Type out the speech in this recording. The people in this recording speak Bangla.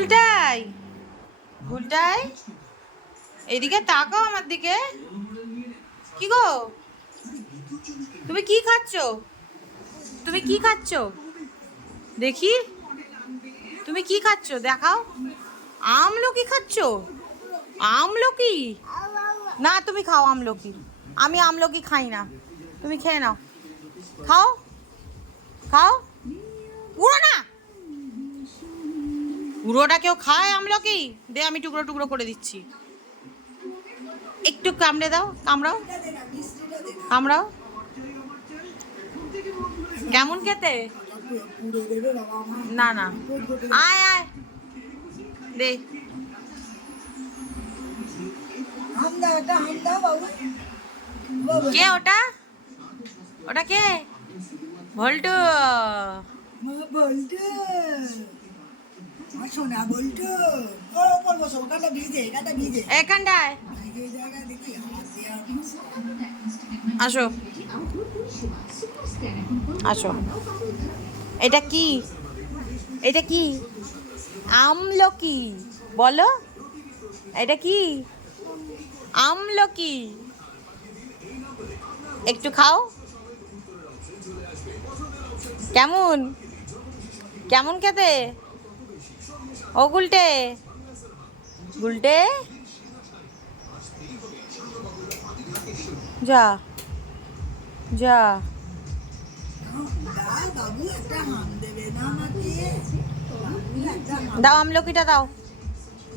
গুলটাই, গুলটাই এদিকে তাকাও আমার দিকে। কি গো, তুমি কি খাচ্ছ? তুমি কি খাচ্ছ দেখি? তুমি কি খাচ্ছ দেখাও। আমলকি খাচ্ছ? আমলকি? না তুমি খাও আমলকি। আমি আমলকি খাই না, তুমি খেয়ে নাও। খাও খাও। পুরো না, পুরোটা কেউ খায় আমলকি? দে আমি টুকরো টুকরো করে দিচ্ছি। একটু কামড়ে দাও, কামড়াও কামড়াও। কেমন খেতে? না না, আয় আয় দে। কে ওটা? ওটা কে? ভল্টু। এখানটায় আসো, আসো। এটা কি? এটা কি? আমলকি বলো। এটা কি? আমলকি। একটু খাও। কেমন কেমন খেতে? ও গুলটে, গুলটে যা যা। দাও আমলকিটা দাও।